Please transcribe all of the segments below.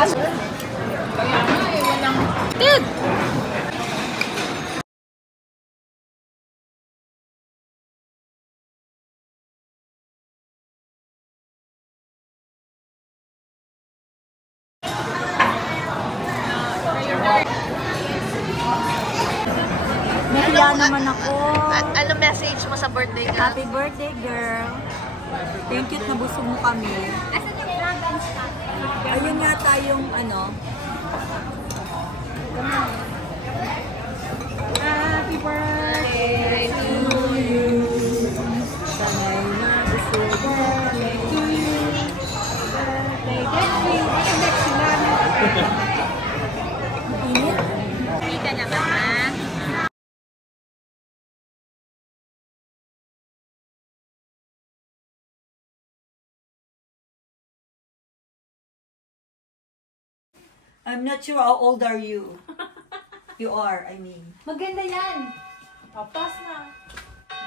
Kaya nga eh, walang... Dude! Nahiya naman ako. Ano message mo sa birthday girl? Happy birthday, girl. Thank you na busog mo kami. Ayun yata yung ano. Happy birthday to you. Sana'y mabusog kami to you. Birthday to you. Mainit? Hindi ka naman, ha? I'm not sure how old are you. You are, I mean. Maganda yan. Papas na.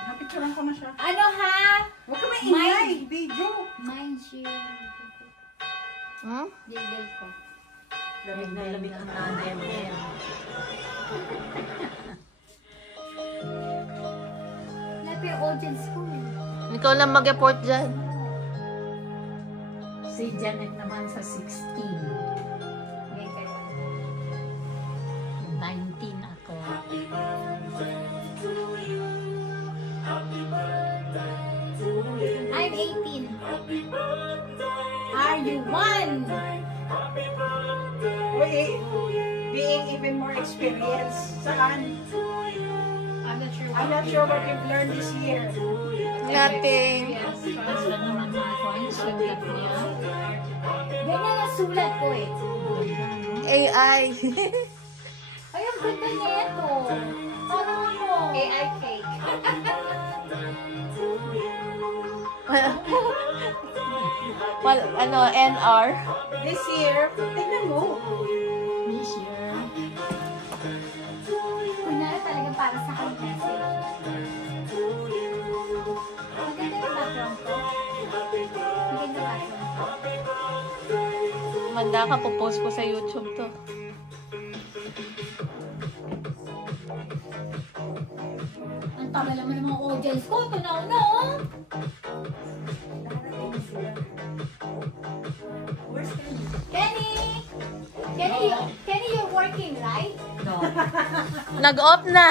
Napicturean ko na siya. Ano ha? Huwag ka maingay. Video. Mind you. Hmm? Jiggle ko. Lamig na lamig ang nanay mo. Lapi yung audience ko. Ikaw lang mag-report dyan. Si Janet naman sa 16. 19 ako. I'm 18. Are you one? Wait, being even more experienced. Saan? I'm not sure what you've learned this year. Nothing. Basta naman ako ang sulat niya. Ganyan ang sulat ko eh. AI. Ay, ang ganda niya ito. Parang ako. AI cake. Well, ano, NR. This year, tignan mo. This year. Kunyari talaga para sa akin message. Maganda yung background ko. Maganda background ko. Manda ka, popost ko sa YouTube to. Ang tagal naman ng mga audience ko. Tunaw na oh. Where's Kenny? Kenny! Kenny, you're working, right? No. Nag-off na.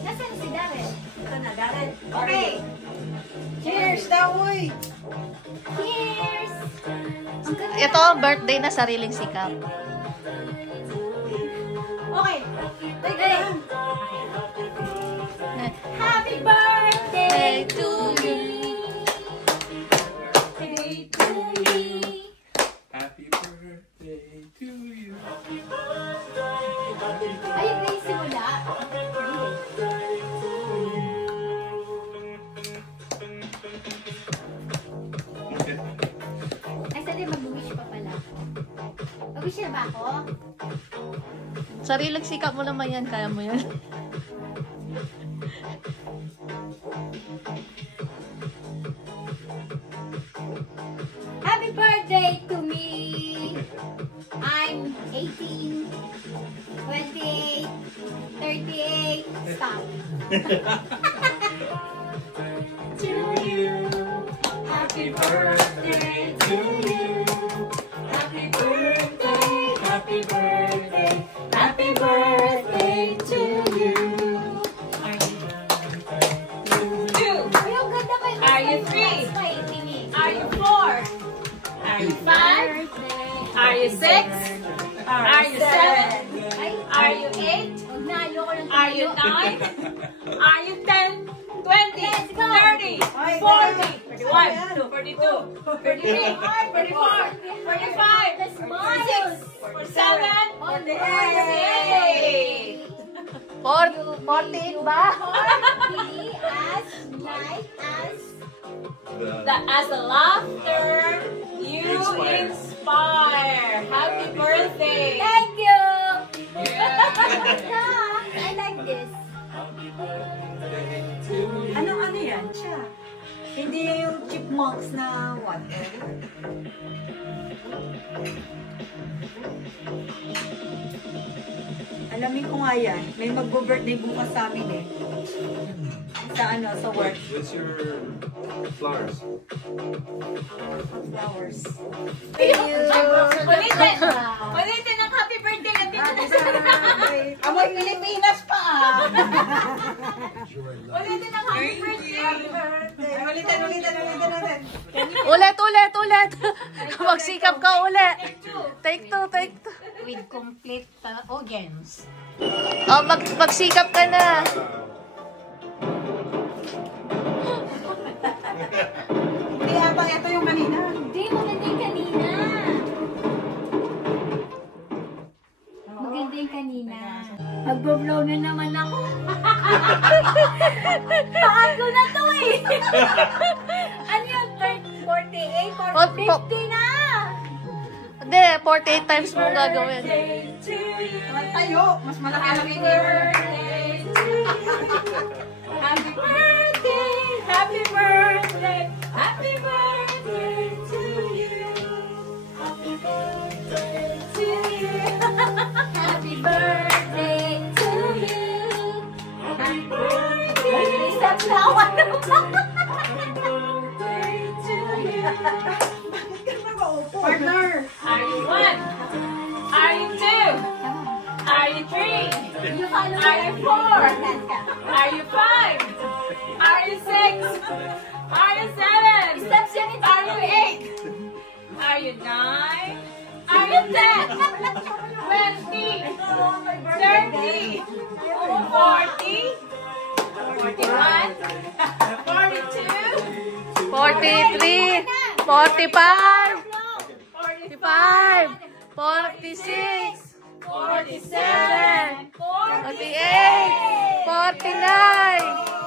Nasaan si Darren? Ito na, Darren. Okay. Cheers, Dawoy! Cheers! Ang ganda. Ito ang birthday na sariling sikap. Okay. Teka lang. Happy birthday Hey to you. Happy to me. Happy birthday to you. Ayun na yung simula. Ay, sali mag-wish pa pala. Mag-wish na ba ako? Sariling sikap mo naman yan. Kaya mo yan. Happy birthday to me! I'm 18, 28, 38, stop. To you. Happy birthday to you. Happy birthday, happy birthday, happy birthday to you. Ay, ang ganda kayo. Are you three? Are you 4? Are you 5? Are you 6? Are you 7? Ay, Are you 8? huwag na, ayoko ng Are you tumayo. 9? Are you 10? 20? Let's go. 30? 40? 41? 42? 43? 44? 45? The smiles. 47? On the 48? 14 ba? Be as light as As the laughter you inspire. Happy birthday! thank you. I like this. Ano yan? Siya. Hindi yung chipmunks na what? Alamin ko nga yan. May magbo-birthday bukas sa amin eh. Sa ano, sa work. What's your flowers? Flowers. Thank you. Ulitin! Ulitin ang happy birthday! Nandito na siya! Amoy Pilipinas pa ah. Ulitin ang happy birthday! Ulitin natin. Ulit. Magsikap ka ulit. Take two. With complete audience. Oh, magsikap ka na. Hindi ata, ito yung kanina. Hindi, maganda yung kanina. Maganda yung kanina. Mag-blow na naman ako. Paan ko na to eh. Ano yun? 48 or 50 na. Hindi, 48 times mo gagawin. Tayo, mas malaki-laki din. Happy birthday! Happy birthday! Happy birthday to you! Happy birthday to you! Happy birthday to you. Happy birthday! Stop na ako. Partner. Are you one? Are you two? Are you three? You follow Are you me. four? Are you five? Are you six? Are you seven? Stop saying it. Are you eight? Are you nine? Are you 10? 20? 30? 40? 41? 42? 43, 45, 45, 46, 47, 48, 49.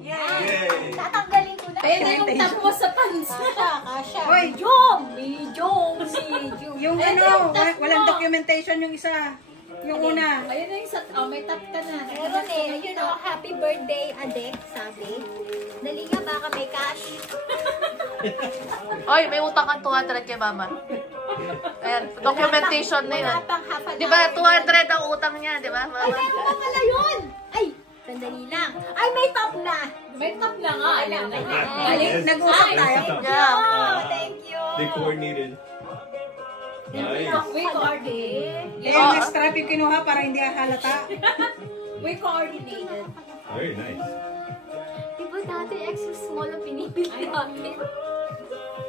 Yay! Tatanggalin ko na. Pwede yung tapos sa pants. Kasha. Hoy, Medium. yung ano, walang documentation yung isa. Yung una. Ayun na yung may tap ka na. Meron eh. Yun o, happy birthday, Adek, sabi. Dali nga, baka may cash. Oy, may utang kang 200 kay mama. Ayan, documentation na yun. Wala pang half an Di ba, hour. 200 ang utang niya, di ba? Ay, meron pa pala yun. Ay, sandali lang. Ay, may top na. May tap na nga. Alam na. Yes. Nag-usap tayo. Yeah. Oh, thank you. They coordinated. Nice. We coordinated. Kaya yung strap yung kinuha para hindi halata. We coordinated. Very nice. Diba dati extra small ang pinipili namin?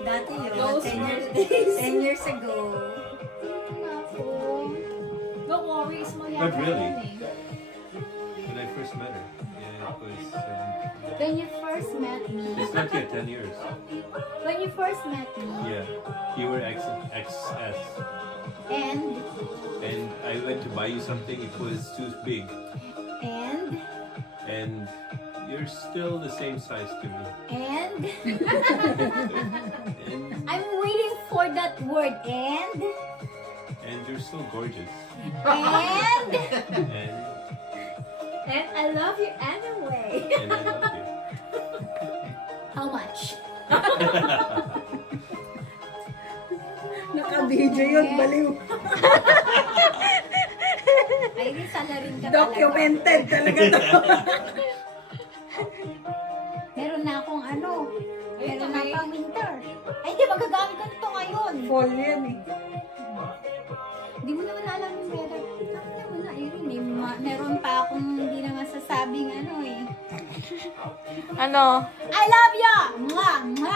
Dati yun, Those 10 years ago. Don't worry, small But yata really? yan eh. When I first met her, yeah, it was. When you first met me. It's not yet 10 years. When you first met me. Yeah, you were XS, And, and I went to buy you something. It was too big, and you're still the same size to me. and, And I'm waiting for that word, and you're still gorgeous. And I love you anyway. And I love you. How much? Naka-video yun, baliw. Ay, di salarin ka Documented talaga to. Meron na akong ano. Meron na pang winter. Ay, di magagamit ko nito ngayon. Fall yan eh. Di mo naman alam yung weather. Ano naman na, Erin eh. Meron pa akong hindi naman sasabing ano eh. Ano? I love ya! Mwah! Mwah!